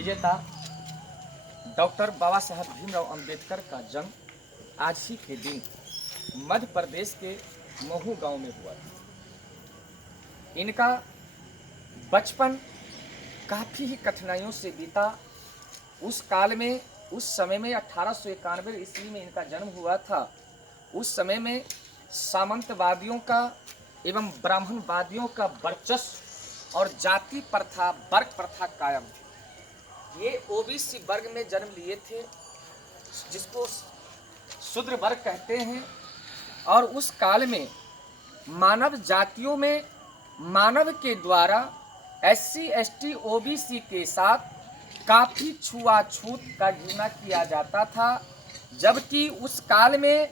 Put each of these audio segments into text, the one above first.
विजेता डॉक्टर बाबा साहब भीमराव अंबेडकर का जन्म आज ही के दिन मध्य प्रदेश के महू गांव में हुआ था। इनका बचपन काफ़ी ही कठिनाइयों से बीता। उस काल में, उस समय में 1891 ईस्वी में इनका जन्म हुआ था। उस समय में सामंतवादियों का एवं ब्राह्मणवादियों का वर्चस्व और जाति प्रथा, वर्ग प्रथा कायम थी। ये ओबीसी वर्ग में जन्म लिए थे, जिसको शूद्र वर्ग कहते हैं। और उस काल में मानव जातियों में मानव के द्वारा SC, ST, OBC के साथ काफ़ी छुआछूत का घृणा किया जाता था। जबकि उस काल में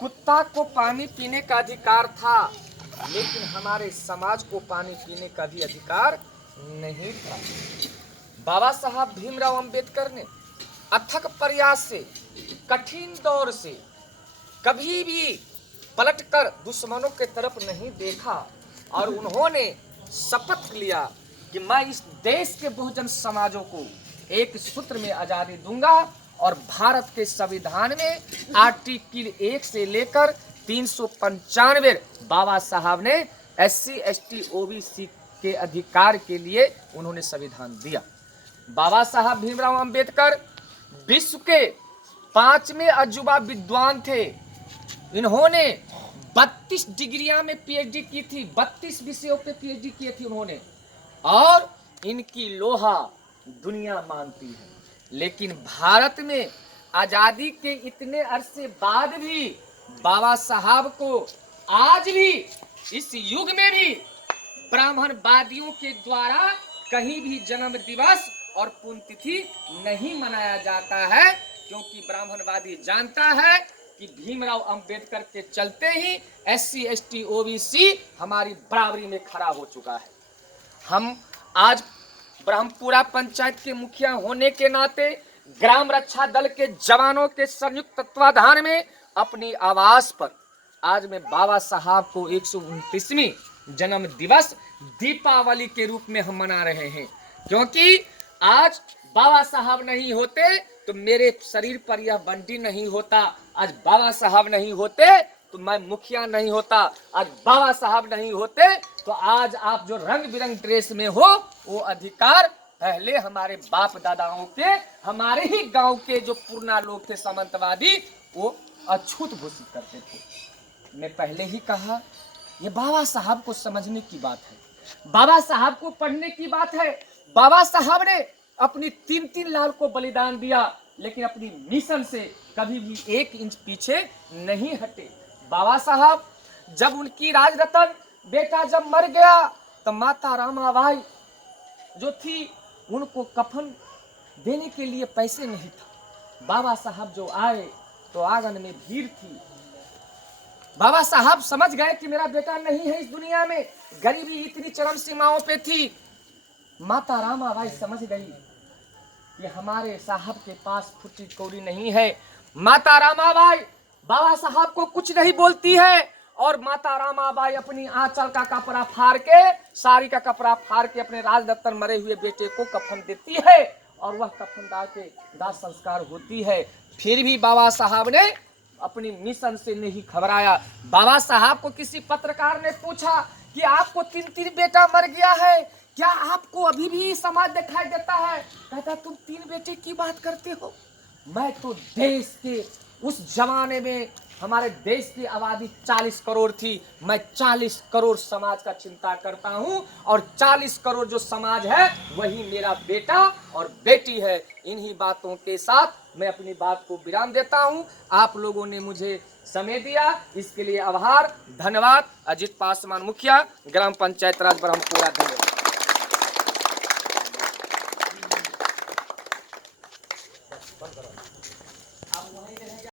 कुत्ता को पानी पीने का अधिकार था, लेकिन हमारे समाज को पानी पीने का भी अधिकार नहीं था। बाबा साहब भीमराव अंबेडकर ने अथक प्रयास से, कठिन दौर से कभी भी पलटकर दुश्मनों के तरफ नहीं देखा और उन्होंने शपथ लिया कि मैं इस देश के बहुजन समाजों को एक सूत्र में आज़ादी दूंगा। और भारत के संविधान में आर्टिकल 1 से लेकर 395 बाबा साहब ने SC, ST, OBC के अधिकार के लिए उन्होंने संविधान दिया। बाबा साहब भीमराव अंबेडकर विश्व के 5वें अजूबा विद्वान थे। इन्होंने 32 डिग्रियां में PhD की थी, 32 विषयों पे PhD किए थी उन्होंने, और इनकी लोहा दुनिया मानती है। लेकिन भारत में आजादी के इतने अरसे बाद भी बाबा साहब को आज भी इस युग में भी ब्राह्मणवादियों के द्वारा कहीं भी जन्म दिवस और पुण्यतिथि नहीं मनाया जाता है, क्योंकि ब्राह्मणवादी जानता है कि भीमराव अंबेडकर के चलते ही SC, ST, OBC हमारी बराबरी में खड़ा हो चुका है। हम आज ब्रह्मपुरा पंचायत के मुखिया होने के नाते ग्राम रक्षा दल के जवानों के संयुक्त तत्वाधान में अपनी आवास पर आज में बाबा साहब को 129वीं जन्म दिवस दीपावली के रूप में हम मना रहे हैं। क्योंकि आज बाबा साहब नहीं होते तो मेरे शरीर पर यह बंडी नहीं होता, आज बाबा साहब नहीं होते तो मैं मुखिया नहीं होता, आज बाबा साहब नहीं होते तो आज आप जो रंग बिरंग ड्रेस में हो वो अधिकार पहले हमारे बाप दादाओं के, हमारे ही गांव के जो पुराना लोग थे सामंतवादी, वो अछूत घोषित करते थे। मैं पहले ही कहा, ये बाबा साहब को समझने की बात है, बाबा साहब को पढ़ने की बात है। बाबा साहब ने अपनी 3-3 लाल को बलिदान दिया, लेकिन अपनी मिशन से कभी भी 1 इंच पीछे नहीं हटे। बाबा साहब जब उनकी राज रतन बेटा जब मर गया तो माता रामाबाई जो थी उनको कफन देने के लिए पैसे नहीं था। बाबा साहब जो आए तो आंगन में भीड़ थी। बाबा साहब समझ गए कि मेरा बेटा नहीं है इस दुनिया में, गरीबी इतनी चरम सीमाओं पे थी। माता रामाबाई समझ गई कि हमारे साहब के पास फुटी कौड़ी नहीं है। माता रामाबाई बाबा साहब को कुछ नहीं बोलती है और माता रामाबाई अपनी आंचल का कपड़ा फाड़ के, साड़ी का कपड़ा फाड़ के अपने राजरत्न मरे हुए बेटे को कफन देती है और वह कफन डाल के दाह संस्कार होती है। फिर भी बाबा साहब ने अपनी मिशन से नहीं घबराया। बाबा साहब को किसी पत्रकार ने पूछा कि आपको 3 बेटा मर गया है, क्या आपको अभी भी समाज दिखाई देता है? कहता, तुम 3 बेटे की बात करते हो, मैं तो देश के उस जमाने में हमारे देश की आबादी 40 करोड़ थी, मैं 40 करोड़ समाज का चिंता करता हूं और 40 करोड़ जो समाज है वही मेरा बेटा और बेटी है। इन्हीं बातों के साथ मैं अपनी बात को विराम देता हूं। आप लोगों ने मुझे समय दिया, इसके लिए आभार, धन्यवाद। अजित पासवान मुखिया, ग्राम पंचायत राज ब्रह्मपुरा, धन्यवाद।